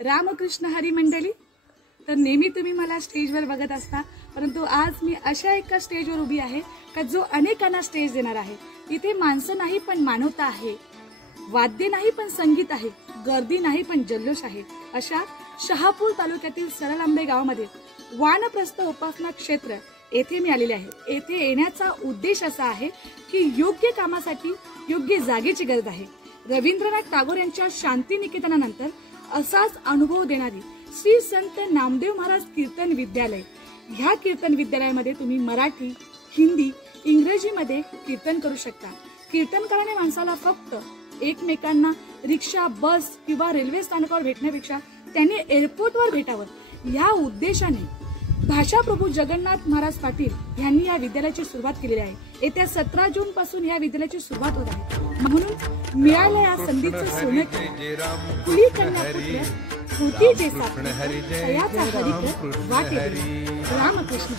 रामकृष्ण हरी मंडळी, तर नेहमी तुम्ही मला स्टेजवर बघत असता, परंतु आज मी अशा एका स्टेजवर उभी आहे का जो अनेकांना स्टेज देणार आहे। इथे माणसं नाही पण मानवता आहे, वाद्य नाही पण संगीत आहे, गर्दी नाही पण जल्लोष आहे। अशा शहापूर तालुक्यातील सरळांबे गावामध्ये वानप्रस्थ उपासना क्षेत्र येथे मी आलेले आहे। येथे येण्याचा उद्देश असा आहे की योग्य कामासाठी योग्य जागेची गरज आहे। रवींद्रनाथ टागोर यांच्या शांती निकेतनानंतर असाच अनुभव देणारी श्री संत नामदेव महाराज कीर्तन विद्यालय, ह्या कीर्तन विद्यालयामध्ये तुम्ही मराठी, हिंदी, इंग्रजीमध्ये कीर्तन करू शकता। कीर्तन करणाऱ्या माणसाला फक्त एकमेकांना रिक्षा, बस किंवा रेल्वे स्थानकावर भेटण्यापेक्षा त्यांनी एअरपोर्टवर भेटावं या उद्देशाने भाषाप्रभू जगन्नाथ महाराज पाटील यांनी या विद्यालयाची सुरुवात केलेली आहे। येत्या 17 जून पासून या विद्यालयाची सुरुवात होत आहे। म्हणून मिळाल्या या संधीचं सोनं पुरी करण्यापुत्र कृती जे साथ तयाचा हरिकर वाटे रामकृष्ण।